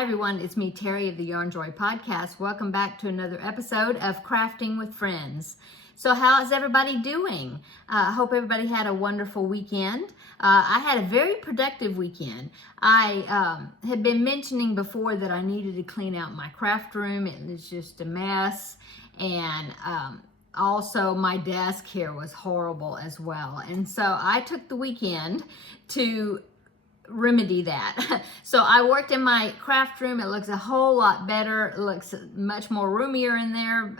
Hi everyone, it's me Terry of the Yarn Joy Podcast. Welcome back to another episode of Crafting with Friends. So how's everybody doing? I hope everybody had a wonderful weekend. I had a very productive weekend. I had been mentioning before that I needed to clean out my craft room. It was just a mess, and also my desk here was horrible as well. And so I took the weekend to remedy that. So I worked in my craft room. It looks a whole lot better. It looks much more roomier in there.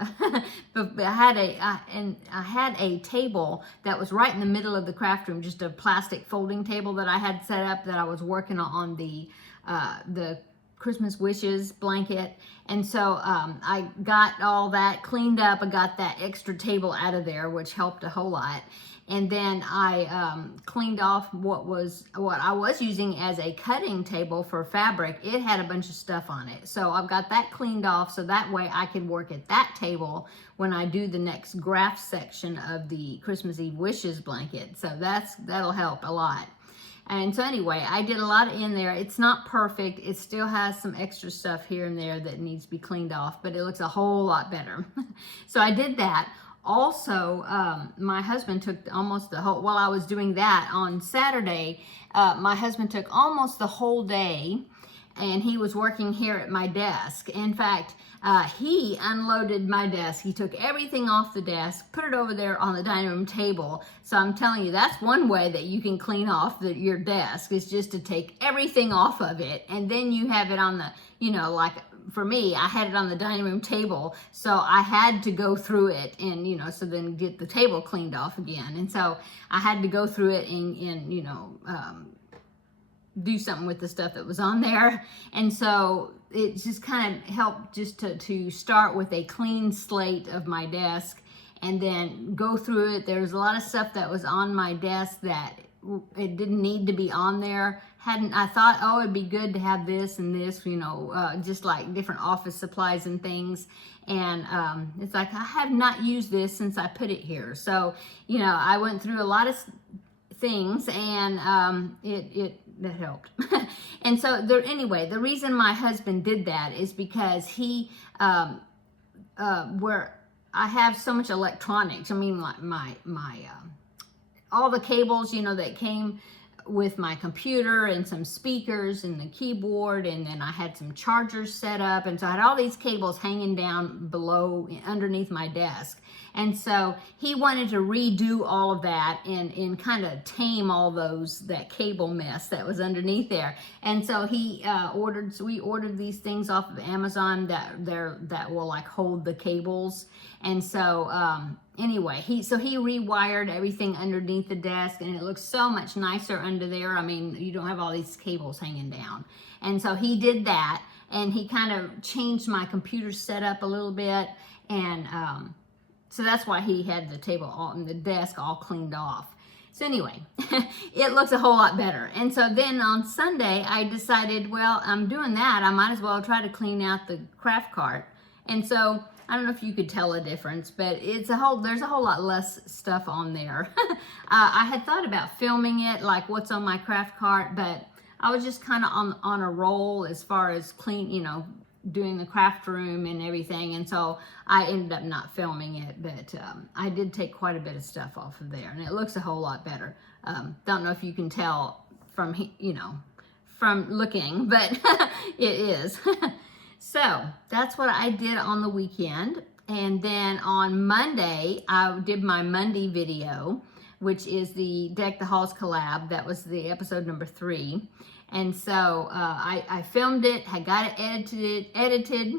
But I had a table that was right in the middle of the craft room, just a plastic folding table that I had set up that I was working on the Christmas wishes blanket. And so I got all that cleaned up. I got that extra table out of there, which helped a whole lot. And then I cleaned off what I was using as a cutting table for fabric. It had a bunch of stuff on it. So I've got that cleaned off so that way I can work at that table when I do the next graph section of the Christmas Eve wishes blanket. So that'll help a lot. And so anyway, I did a lot in there. It's not perfect. It still has some extra stuff here and there that needs to be cleaned off, but it looks a whole lot better. So I did that. Also, my husband took almost the whole, while I was doing that on Saturday, my husband took almost the whole day, and he was working here at my desk. In fact, he unloaded my desk. He took everything off the desk, put it over there on the dining room table. So I'm telling you, that's one way that you can clean off your desk, is just to take everything off of it. And then you have it on the, like for me, I had it on the dining room table. So I had to go through it and, so then get the table cleaned off again. And so I had to go through it and do something with the stuff that was on there. And so it just kind of helped just to start with a clean slate of my desk and then go through it. There was a lot of stuff that was on my desk that it didn't need to be on there. I thought, oh, it'd be good to have this and this, just like different office supplies and things. And it's like, I have not used this since I put it here. So, I went through a lot of things, and that helped. And so anyway, the reason my husband did that is because he, where I have so much electronics. I mean, like my all the cables, that came with my computer and some speakers and the keyboard, and then I had some chargers set up, and so I had all these cables hanging down below underneath my desk. And so he wanted to redo all of that and kind of tame all that cable mess that was underneath there. And so we ordered these things off of Amazon that will like hold the cables. And so anyway, he rewired everything underneath the desk, and it looks so much nicer under there. I mean, you don't have all these cables hanging down. And so he did that, and he kind of changed my computer setup a little bit, and so that's why he had the table and the desk all cleaned off. So anyway, it looks a whole lot better. And so then on Sunday, I decided, well, I'm doing that. I might as well try to clean out the craft cart. And so I don't know if you could tell a difference, but there's a whole lot less stuff on there. I had thought about filming it, like what's on my craft cart, but I was just kind of on a roll as far as doing the craft room and everything. And so I ended up not filming it, but I did take quite a bit of stuff off of there, and it looks a whole lot better. Don't know if you can tell from looking, but it is. So that's what I did on the weekend. And then on Monday, I did my Monday video, which is the Deck the Halls collab. That was the episode number 3. And so I filmed it, I got it edited,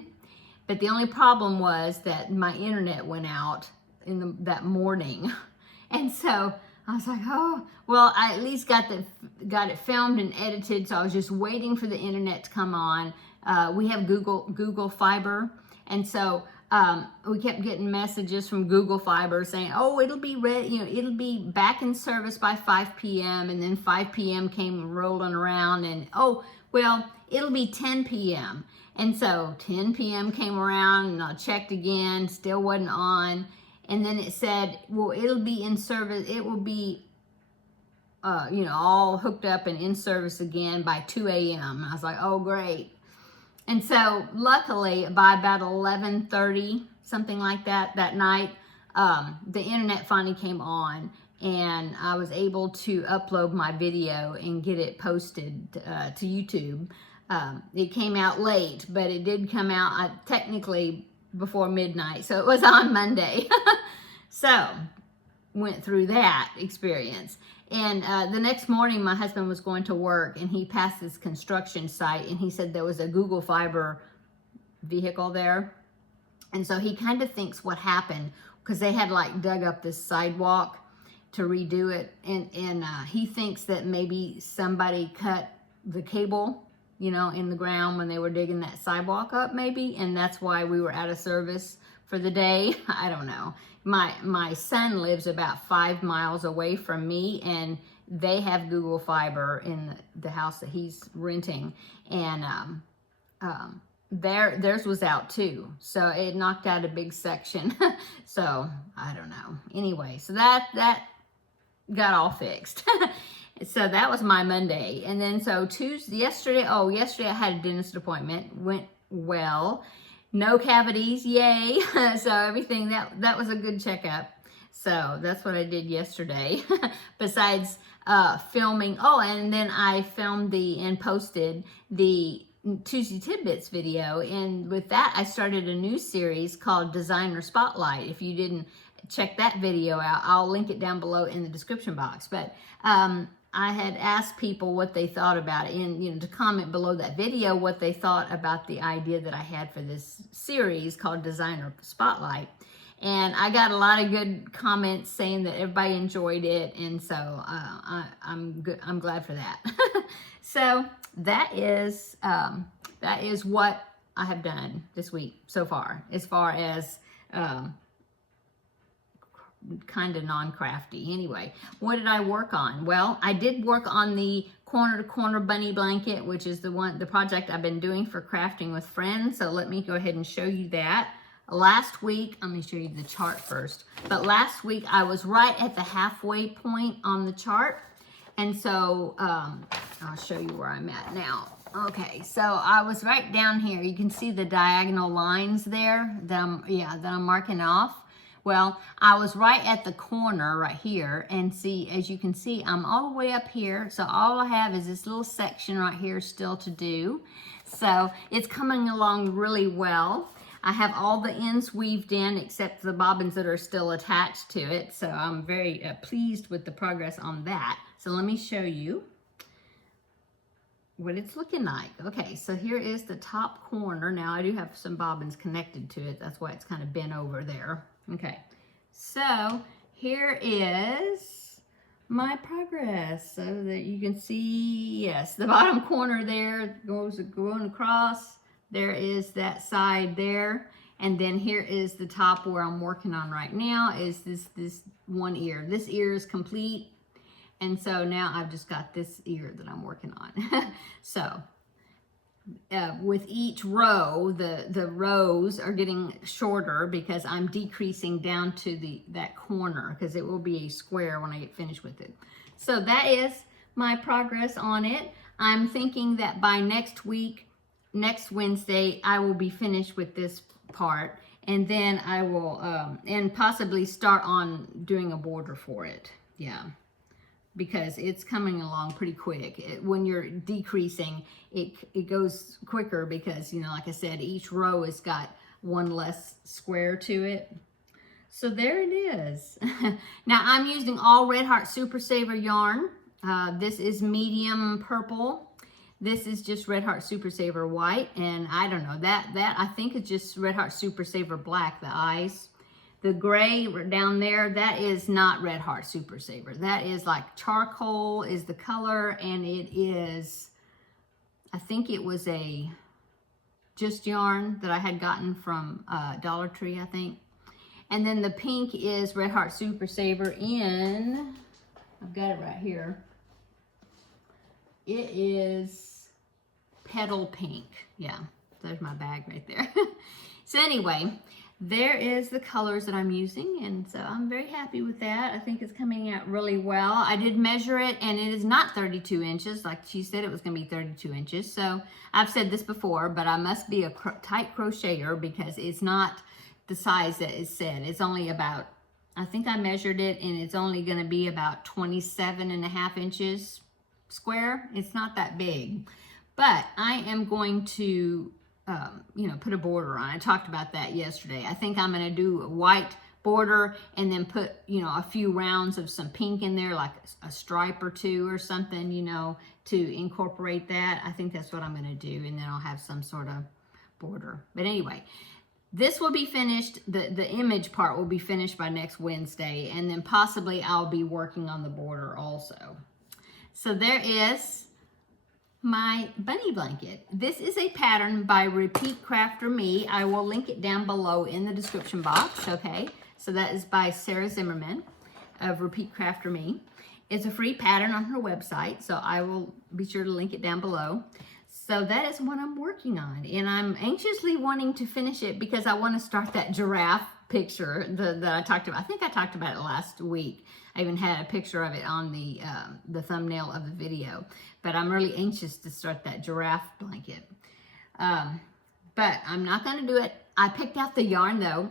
but the only problem was that my internet went out that morning. And so I was like, oh, well, I at least got it filmed and edited, so I was just waiting for the internet to come on. We have Google Fiber, and so we kept getting messages from Google Fiber saying, oh, it'll be ready, it'll be back in service by 5 p.m. And then 5 p.m. came rolling around, and oh, well, it'll be 10 p.m. And so 10 p.m. came around, and I checked again, still wasn't on. And then it said, well, it'll be in service, it will be all hooked up and in service again by 2 a.m. And I was like, oh, great. And so luckily by about 11:30, something like that, that night, the internet finally came on and I was able to upload my video and get it posted to YouTube. It came out late, but it did come out technically before midnight, so it was on Monday. So went through that experience. And the next morning my husband was going to work and he passed this construction site and he said there was a Google Fiber vehicle there. And so he kind of thinks what happened, because they had like dug up this sidewalk to redo it. And he thinks that maybe somebody cut the cable, you know, in the ground when they were digging that sidewalk up maybe. And that's why we were out of service for the day. I don't know. My son lives about 5 miles away from me and they have Google Fiber in the house that he's renting. And theirs was out too. So it knocked out a big section. So I don't know. Anyway, so that got all fixed. So that was my Monday. And then so yesterday I had a dentist appointment. Went well. No cavities, yay. So everything, that was a good checkup. So that's what I did yesterday. Besides filming, and then I filmed and posted the Tuesday Tidbits video. And with that, I started a new series called Designer Spotlight. If you didn't check that video out, I'll link it down below in the description box. But I had asked people what they thought about it, and to comment below that video what they thought about the idea that I had for this series called Designer Spotlight. And I got a lot of good comments saying that everybody enjoyed it, and so I'm glad for that. So that is what I have done this week so far as kind of non-crafty. Anyway, what did I work on? Well, I did work on the corner to corner bunny blanket, which is the project I've been doing for Crafting with Friends. So let me go ahead and show you that. Last week, let me show you the chart first. But last week I was right at the halfway point on the chart. And so I'll show you where I'm at now. Okay, so I was right down here. You can see the diagonal lines there that I'm marking off. Well, I was right at the corner right here, and see, as you can see, I'm all the way up here. So all I have is this little section right here still to do. So it's coming along really well. I have all the ends weaved in except the bobbins that are still attached to it. So I'm very pleased with the progress on that. So let me show you what it's looking like. Okay, so here is the top corner. Now I do have some bobbins connected to it. That's why it's kind of bent over there. Okay, so here is my progress so that you can see, yes, the bottom corner there goes going across. There is that side there. And then here is the top where I'm working on right now is this one ear. This ear is complete. And so now I've just got this ear that I'm working on. So with each row, the rows are getting shorter because I'm decreasing down to that corner, because it will be a square when I get finished with it. So that is my progress on it. I'm thinking that by next week, next Wednesday, I will be finished with this part, and then I will and possibly start on doing a border for it. Yeah, because it's coming along pretty quick. When you're decreasing, it goes quicker because, like I said, each row has got one less square to it. So there it is. Now I'm using all Red Heart Super Saver yarn. This is medium purple. This is just Red Heart Super Saver white, and I don't know, that I think it's just Red Heart Super Saver black, the eyes. The gray down there, that is not Red Heart Super Saver. That is like charcoal is the color, and it is, I think it was a just yarn that I had gotten from Dollar Tree, I think. And then the pink is Red Heart Super Saver in, I've got it right here. It is Petal Pink. Yeah, there's my bag right there. So anyway, there is the colors that I'm using, and so I'm very happy with that. I think it's coming out really well. I did measure it, and it is not 32 inches like she said it was going to be 32 inches. So I've said this before, but I must be a tight crocheter because it's not the size that is said. It's only about, I think I measured it, and it's only going to be about 27.5 inches square. It's not that big, but I am going to you know, put a border on. I talked about that yesterday. I think I'm going to do a white border and then put, you know, a few rounds of some pink in there, like a stripe or two or something, you know, to incorporate that. I think that's what I'm going to do, and then I'll have some sort of border. But anyway, this will be finished, the image part will be finished by next Wednesday, and then possibly I'll be working on the border also. So there is my bunny blanket. This is a pattern by Repeat Crafter Me. I will link it down below in the description box, okay? So that is by Sarah Zimmerman of Repeat Crafter Me. It's a free pattern on her website, so I will be sure to link it down below. So that is what I'm working on, and I'm anxiously wanting to finish it because I want to start that giraffe picture that I talked about. I think I talked about it last week. I even had a picture of it on the thumbnail of the video. But I'm really anxious to start that giraffe blanket. But I'm not going to do it. I picked out the yarn though,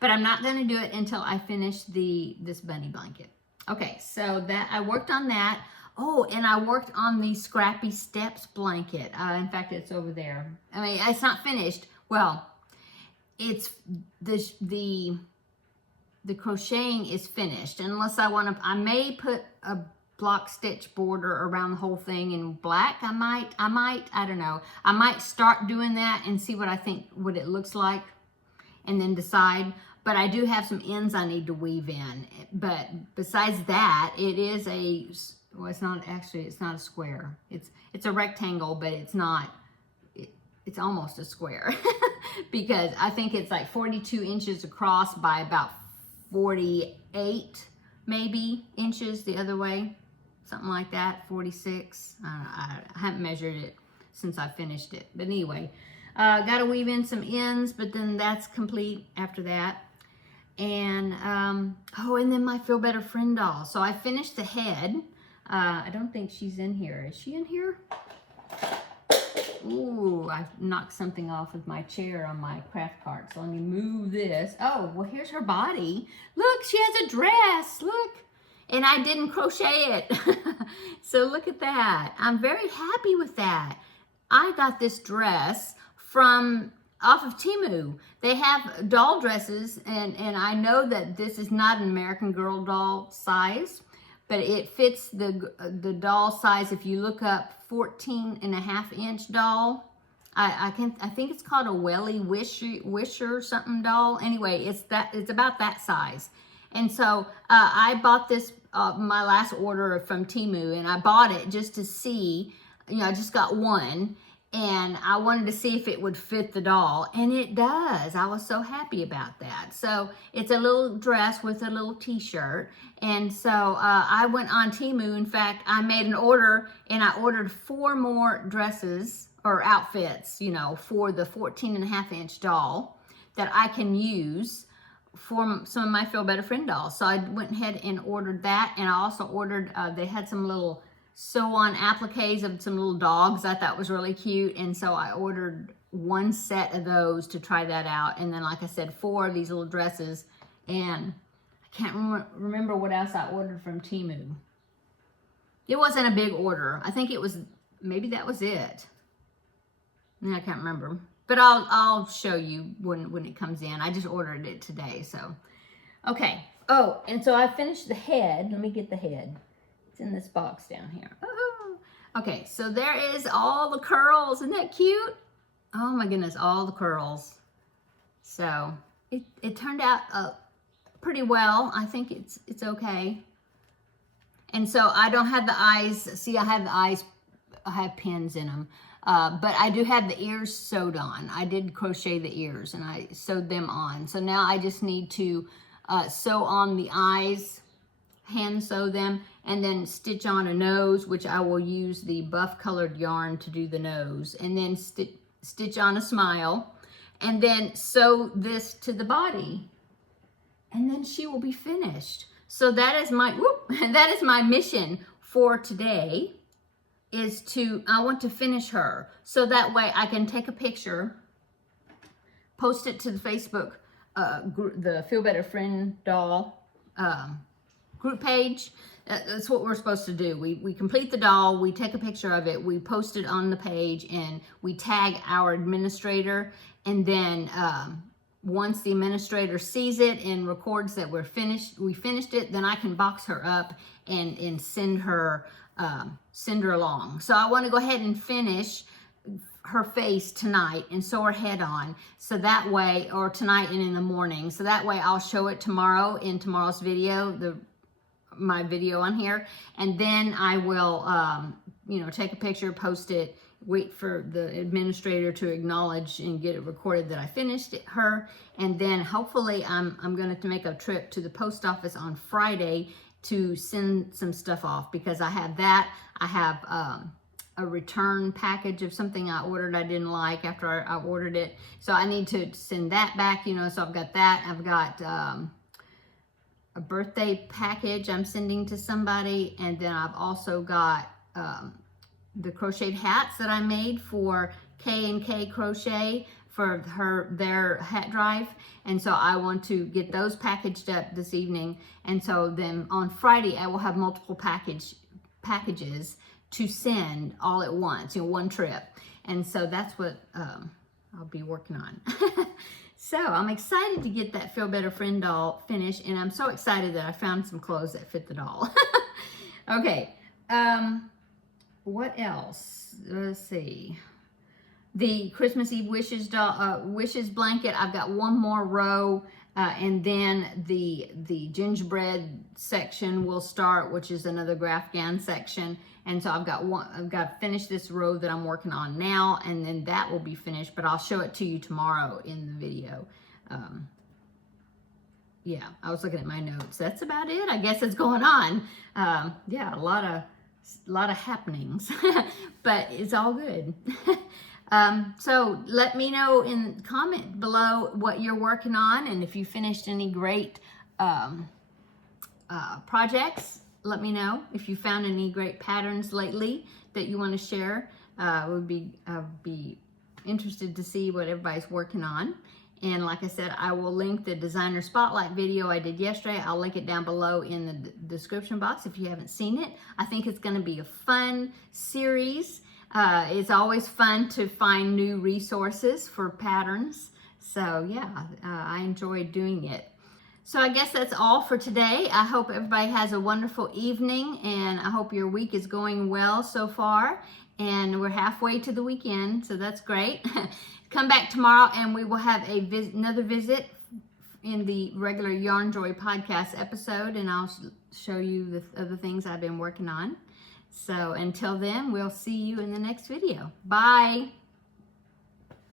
but I'm not going to do it until I finish this bunny blanket. Okay, so that I worked on that. Oh, and I worked on the Scrappy Steps blanket. In fact, it's over there. I mean, it's not finished. Well, it's the crocheting is finished. Unless I want to, I may put a block stitch border around the whole thing in black. I might, I don't know. I might start doing that and see what I think, what it looks like, and then decide. But I do have some ends I need to weave in. But besides that, it is a, well, it's not actually, it's not a square. It's a rectangle, but it's not, it's almost a square because I think it's like 42 inches across by about 48 maybe inches the other way, something like that, 46. I haven't measured it since I finished it, but anyway, got to weave in some ends, but then that's complete after that. And oh, and then my Feel Better Friend doll. So I finished the head. I don't think she's in here. Is she in here? Ooh, I knocked something off with my chair on my craft cart. So let me move this. Oh, well, here's her body. Look, she has a dress. Look. And I didn't crochet it. So look at that. I'm very happy with that. I got this dress from off of Temu. They have doll dresses, and I know that this is not an American Girl doll size, but it fits the doll size. If you look up 14.5-inch doll, I think it's called a Welly Wisher something doll. Anyway, it's about that size. And so I bought this my last order from Temu, and I bought it just to see. You know, I just got one, and I wanted to see if it would fit the doll, and it does. I was so happy about that. So it's a little dress with a little t-shirt, and so I went on Temu. In fact, I made an order, and I ordered 4 more dresses or outfits, you know, for the 14.5-inch doll that I can use for some of my Feel Better Friend dolls. So I went ahead and ordered that, and I also ordered, they had some little sew-on appliques of some little dogs I thought was really cute, and so I ordered 1 set of those to try that out, and then like I said, 4 of these little dresses, and I can't remember what else I ordered from Temu. It wasn't a big order. I think it was, maybe that was it. I can't remember, but I'll show you when it comes in. I just ordered it today, so. Okay, oh, and so I finished the head. Let me get the head. It's in this box down here. Oh. Okay, so there is all the curls. Isn't that cute? Oh my goodness, all the curls. So it turned out pretty well. I think it's okay. And so I don't have the eyes. See, I have the eyes. I have pins in them. But I do have the ears sewed on. I did crochet the ears, and I sewed them on. So now I just need to sew on the eyes, hand sew them, and then stitch on a nose, which I will use the buff colored yarn to do the nose, and then stitch on a smile, and then sew this to the body, and then she will be finished. So that is my mission for today, I want to finish her. So that way I can take a picture, post it to the Facebook, the Feel Better Friend doll group page. That's what we're supposed to do. We complete the doll, we take a picture of it, we post it on the page, and we tag our administrator. And then once the administrator sees it and records that we finished it, then I can box her up and send her along. So I want to go ahead and finish her face tonight and sew her head on, so that way, or tonight and in the morning, so that way I'll show it tomorrow in tomorrow's video, my video on here, and then I will take a picture, post it, wait for the administrator to acknowledge and get it recorded that I finished her, and then hopefully I'm going to make a trip to the post office on Friday to send some stuff off, because I have a return package of something I ordered I didn't like after I ordered it, so I need to send that back, so I've got that. I've got a birthday package I'm sending to somebody, and then I've also got the crocheted hats that I made for K&K Crochet for their hat drive, and so I want to get those packaged up this evening, and so then on Friday I will have multiple packages to send all at once, one trip, and so that's what I'll be working on. So I'm excited to get that Feel Better Friend doll finished, and I'm so excited that I found some clothes that fit the doll. Okay, what else? Let's see. The Christmas Eve wishes blanket, I've got one more row, and then the gingerbread section will start, which is another Grafgan section. And so I've got to finish this row that I'm working on now, and then that will be finished, but I'll show it to you tomorrow in the video. Yeah, I was looking at my notes. That's about it. I guess it's going on. Yeah, a lot of happenings, but it's all good. So let me know in the comment below what you're working on, and if you finished any great projects. Let me know if you found any great patterns lately that you want to share. I'd be interested to see what everybody's working on. And like I said, I will link the designer spotlight video I did yesterday. I'll link it down below in the description box if you haven't seen it. I think it's going to be a fun series. It's always fun to find new resources for patterns. So yeah, I enjoyed doing it. So I guess that's all for today. I hope everybody has a wonderful evening, and I hope your week is going well so far. And we're halfway to the weekend, so that's great. Come back tomorrow and we will have another visit in the regular Yarn Joy podcast episode, and I'll show you the other things I've been working on. So until then, we'll see you in the next video. Bye.